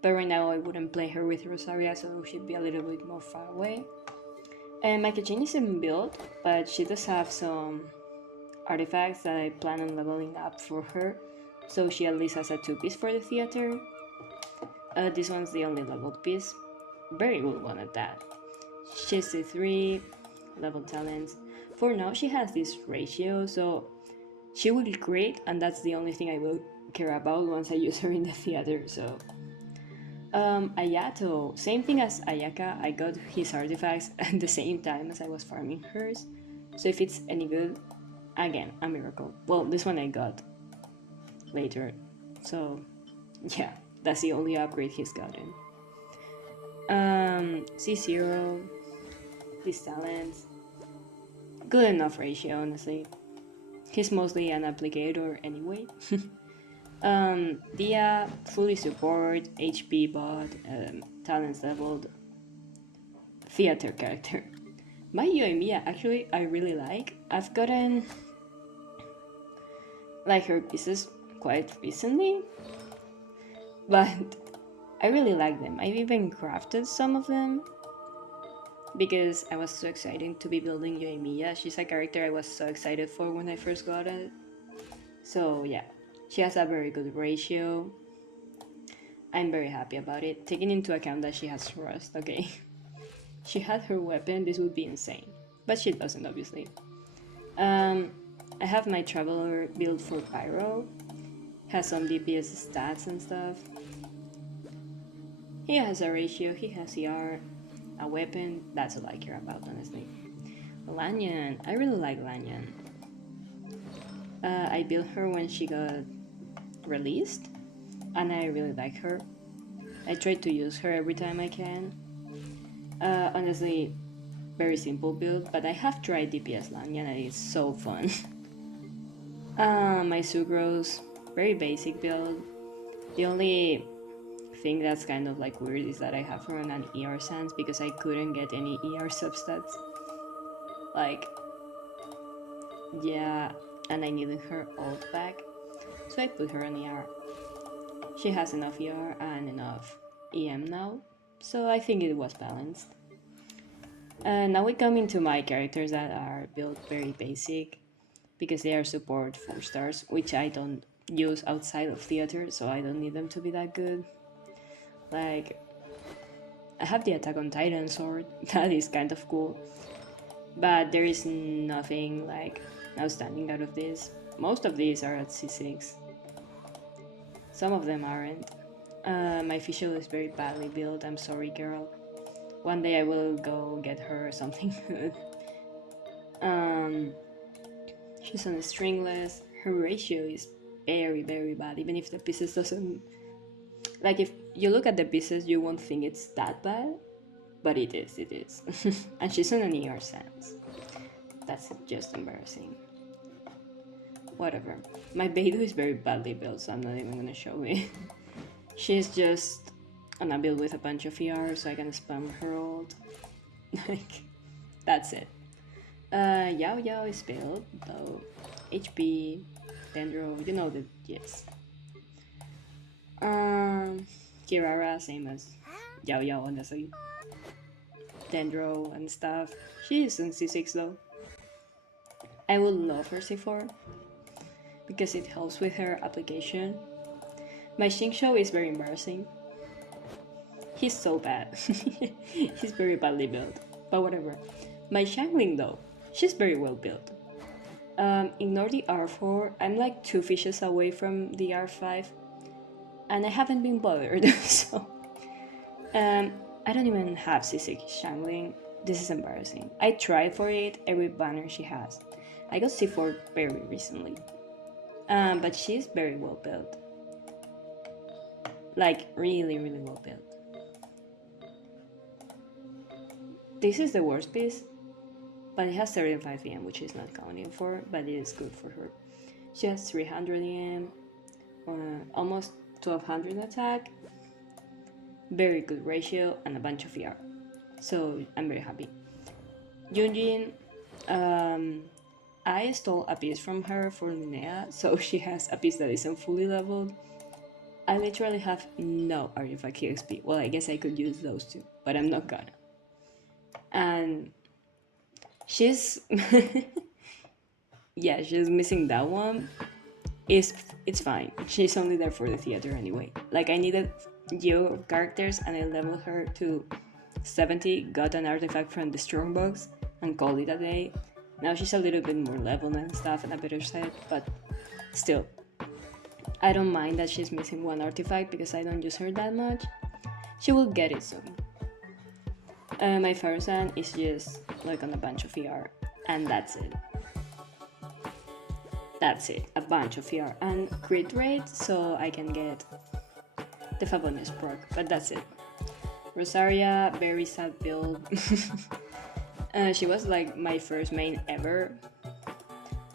But right now, I wouldn't play her with Rosaria, so she'd be a little bit more far away. And my Kachin isn't built, but she does have some artifacts that I plan on leveling up for her, so she at least has a 2-piece for the theater. This one's the only leveled piece. Very good one at that. She's a 3, level talents. For now, she has this ratio, so she will crit, and that's the only thing I will care about once I use her in the theater, so. Ayato, same thing as Ayaka, I got his artifacts at the same time as I was farming hers, so if it's any good, again, a miracle. Well, this one I got later, so yeah, that's the only upgrade he's gotten. C0, these talents, good enough ratio, honestly. He's mostly an applicator anyway. Dia, fully support, HP bot, talents leveled, theater character. My Yoimiya, actually, I really like. I've gotten like her pieces quite recently, but I really like them. I've even crafted some of them because I was so excited to be building Yoimiya. She's a character I was so excited for when I first got it. So yeah, she has a very good ratio. I'm very happy about it, taking into account that she has Rust, okay? She had her weapon, this would be insane. But she doesn't, obviously. I have my Traveler build for Pyro. Has some DPS stats and stuff. He has a ratio, he has ER, a weapon, that's all I care about, honestly. Lanyan, I really like Lanyan. I built her when she got released, and I really like her. I try to use her every time I can. Honestly, very simple build, but I have tried DPS Lanyan and it's so fun. My Sucrose, very basic build. The only thing that's kind of like weird is that I have her on an ER sans because I couldn't get any ER substats. Like, yeah, and I needed her ult back, so I put her on ER. She has enough ER and enough EM now, so I think it was balanced. Now we come into my characters that are built very basic because they are support 4 stars, which I don't use outside of theater, so I don't need them to be that good. Like, I have the Attack on Titan sword, that is kind of cool, but there is nothing like outstanding out of this. Most of these are at C6. Some of them aren't. My official is very badly built. I'm sorry, girl. One day I will go get her or something good. Um, she's on a stringless. Her ratio is very, very bad. Even if the pieces doesn't, like, if you look at the pieces, you won't think it's that bad, but it is. It is. And she's on an ER sense. That's just embarrassing. Whatever. My Beidou is very badly built, so I'm not even gonna show it. She's just on a build with a bunch of ER, so I can spam her ult. Like, that's it. Yao Yao is built, though. HP, Dendro, you know the yes. Kirara, same as Yao Yao, honestly. Dendro and stuff. She is on C6 though. I would love her C4 because it helps with her application. My Xingqiu is very embarrassing. He's so bad. He's very badly built, but whatever. My Xiangling though, she's very well built. Ignore the R4, I'm like 2 fishes away from the R5, and I haven't been bothered, so... I don't even have C6 Xiangling. This is embarrassing. I tried for it every banner she has. I got C4 very recently. But she's very well built. Like, really, really well built. This is the worst piece, but it has 35 EM, which is not counting for, but it is good for her. She has 300 EM, almost 1200 attack, very good ratio, and a bunch of ER. So I'm very happy. Yunjin, I stole a piece from her for Linnea, so she has a piece that isn't fully leveled. I literally have no artifact XP. Well, I guess I could use those two, but I'm not gonna. And she's yeah, she's missing that one. It's fine. She's only there for the theater anyway. Like, I needed Geo characters and I leveled her to 70, got an artifact from the strongbox and called it a day. Now she's a little bit more leveled and stuff and a better set, but still, I don't mind that she's missing one artifact because I don't use her that much. She will get it soon. My Farazan is just like on a bunch of ER, and that's it. That's it, a bunch of ER and crit rate, so I can get the Favonius proc, but that's it. Rosaria, very sad build. She was like my first main ever,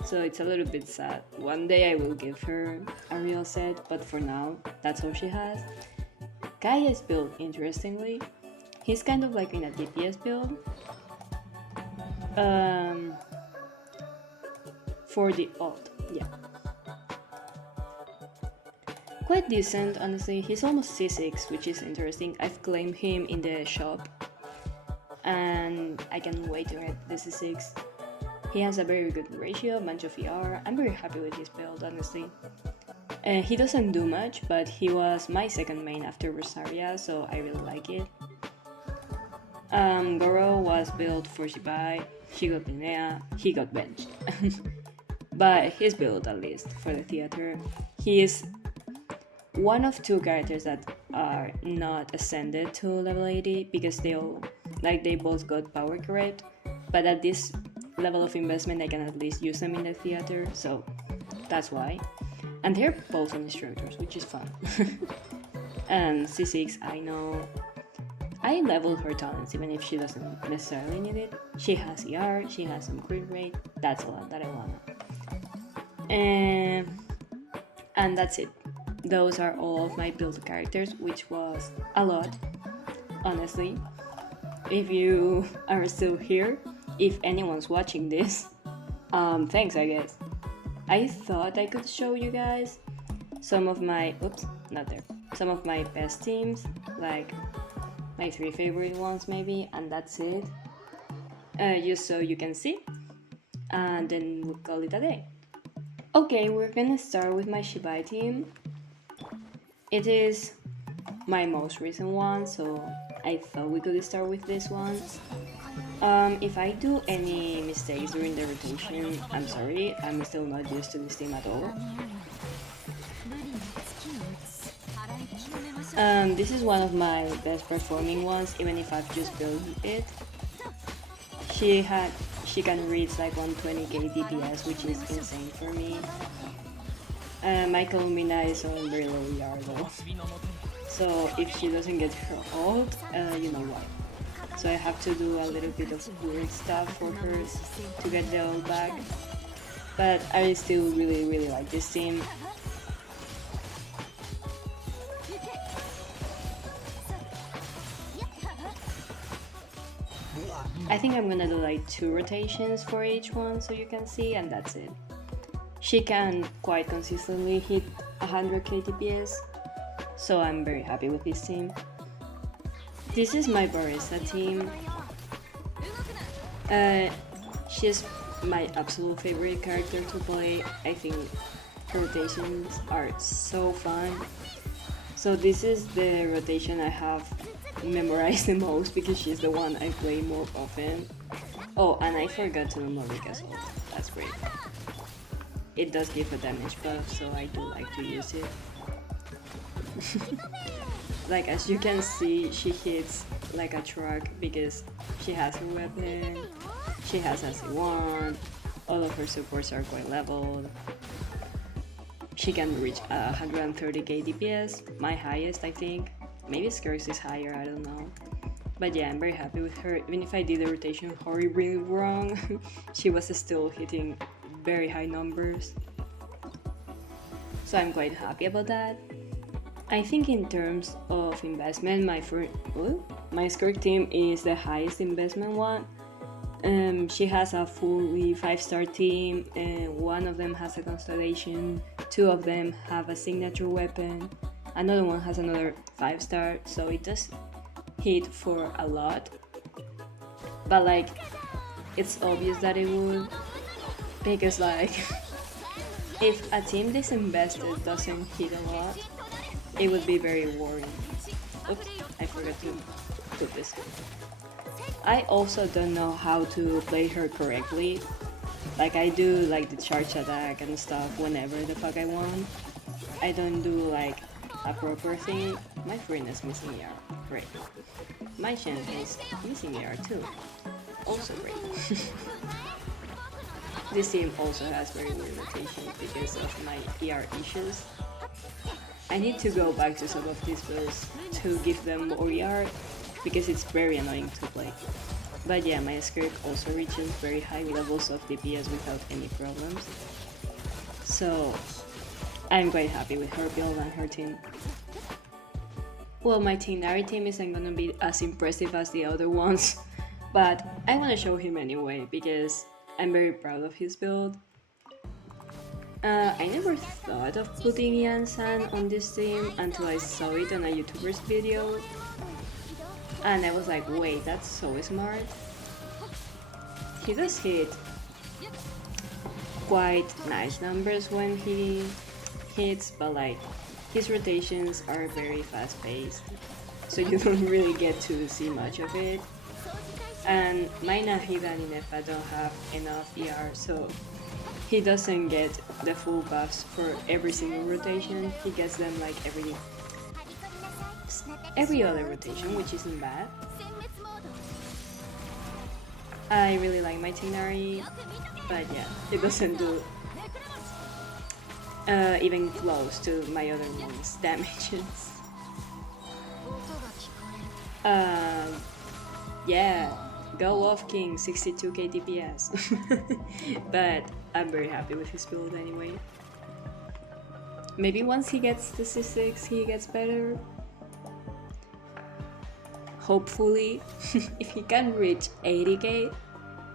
so it's a little bit sad. One day I will give her a real set, but for now, that's all she has. Kaya is built interestingly. He's kind of like in a DPS build. For the ult, yeah. Quite decent, honestly. He's almost C6, which is interesting. I've claimed him in the shop, and I can wait to get the C6. He has a very good ratio, bunch of ER. I'm very happy with his build, honestly. He doesn't do much, but he was my second main after Rosaria, so I really like it. Goro was built for Shibai, she got Linnea, he got benched. But he's built at least for the theater. He is one of 2 characters that are not ascended to level 80 because they both got power correct, but at this level of investment I can at least use them in the theater, so that's why. And they're both instructors, which is fun. And C6, I know I leveled her talents even if she doesn't necessarily need it. She has ER, she has some crit rate, that's a lot that I wanna. And that's it. Those are all of my build characters, which was a lot, honestly. If you are still here, if anyone's watching this, thanks, I guess. I thought I could show you guys some of my, some of my best teams, like my 3 favorite ones maybe, and that's it. Just so you can see, and then we'll call it a day. Okay, we're gonna start with my Shibai team. It is my most recent one, so I thought we could start with this one. If I do any mistakes during the rotation, I'm sorry, I'm still not used to this team at all. This is one of my best performing ones, even if I've just built it. She had she can reach like 120k DPS, which is insane for me. My Columina is on very low ER though, so if she doesn't get her ult, you know why. So I have to do a little bit of weird stuff for her to get the ult back. But I still really like this team. I think I'm gonna do like 2 rotations for each one so you can see, and that's it. She can quite consistently hit 100k DPS, so I'm very happy with this team. This is my Barista team. She's my absolute favorite character to play. I think her rotations are so fun. So this is the rotation I have memorized the most because she's the one I play more often. Oh, and I forgot to do Morrick as well. That's great. It does give a damage buff, so I do like to use it. Like, as you can see, she hits like a truck because she has her weapon, she has SC1, all of her supports are quite leveled. She can reach 130k DPS, my highest I think. Maybe Skirks is higher, I don't know. But yeah, I'm very happy with her. Even if I did the rotation horribly wrong, she was still hitting very high numbers. So I'm quite happy about that. I think in terms of investment, my Skirk team is the highest investment one. She has a fully 5-star team, and one of them has a constellation, 2 of them have a signature weapon, another one has another 5-star, so it does hit for a lot. But like, it's obvious that it would, because like, if a team disinvested doesn't hit a lot, it would be very worrying. Oops, I forgot to put this. I also don't know how to play her correctly. Like, I do like the charge attack and stuff whenever the fuck I want. I don't do like a proper thing. My friend is missing ER, great. My Shen is missing ER too, also great. This team also has very weird rotations because of my ER issues. I need to go back to some of these builds to give them more ER because it's very annoying to play. But yeah, my Skirk also reaches very high levels of DPS without any problems. So I'm quite happy with her build and her team. Well, my Tighnari team isn't gonna be as impressive as the other ones, but I wanna show him anyway because I'm very proud of his build. I never thought of putting Yansan on this team until I saw it on a YouTuber's video. And I was like, wait, that's so smart. He does hit quite nice numbers when he hits, but like, his rotations are very fast paced, so you don't really get to see much of it. And my Nahida and Inefa don't have enough ER, so he doesn't get the full buffs for every single rotation. He gets them like every other rotation, which isn't bad. I really like my Tighnari, but yeah, it doesn't do even close to my other one's damages. Yeah, go off King, 62k DPS. But I'm very happy with his build anyway. Maybe once he gets to C6 he gets better. Hopefully. If he can reach 80k,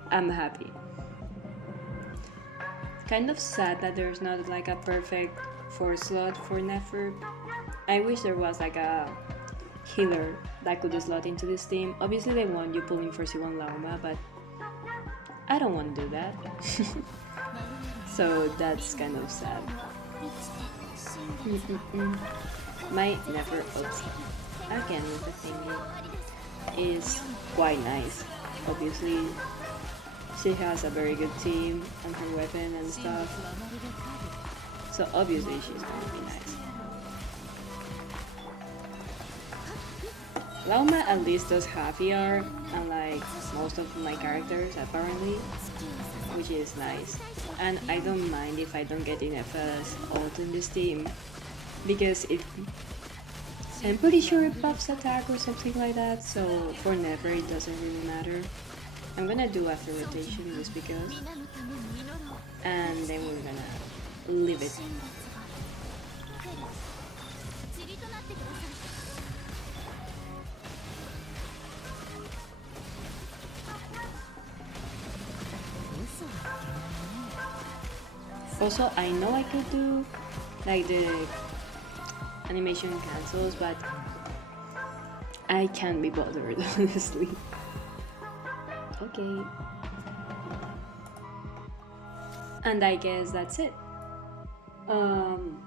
I'm happy. Kind of sad that there's not like a perfect 4 slot for Nefer. I wish there was like a healer that could slot into this team. Obviously they want you pulling for C1 Lauma, but I don't want to do that. So that's kind of sad. My Nefer ult again with the thingy is quite nice. Obviously she has a very good team and her weapon and stuff, so obviously she's gonna be nice. Lauma at least does half ER, unlike most of my characters apparently, which is nice. And I don't mind if I don't get enough as ult in this team, because I'm pretty sure it buffs attack or something like that, so for never it doesn't really matter. I'm gonna do after rotation just because, and then we're gonna leave it. Also, I know I could do like the animation cancels, but I can't be bothered, honestly. Okay. And I guess that's it. Um,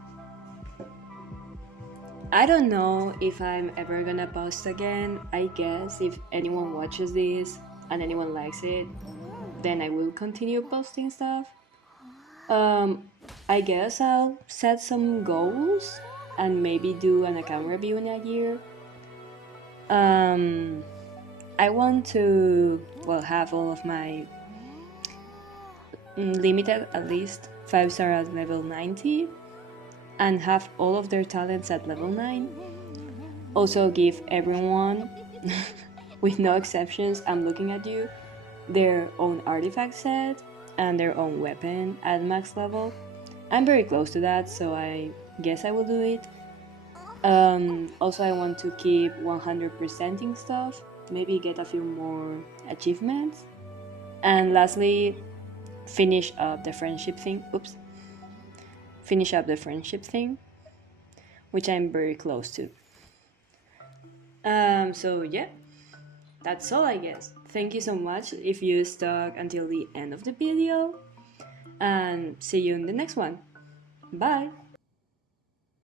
I don't know if I'm ever gonna post again. I guess if anyone watches this and anyone likes it, then I will continue posting stuff. I guess I'll set some goals and maybe do an account review in a year. Um, I want to, well, have all of my limited at least 5-star at level 90 and have all of their talents at level 9. Also, give everyone, with no exceptions, I'm looking at you, their own artifact set and their own weapon at max level. I'm very close to that, so I guess I will do it. Also, I want to keep 100%ing stuff, maybe get a few more achievements. And lastly, finish up the friendship thing. Oops. Finish up the friendship thing, which I'm very close to. So yeah, that's all I guess. Thank you so much if you stuck until the end of the video, and see you in the next one. Bye!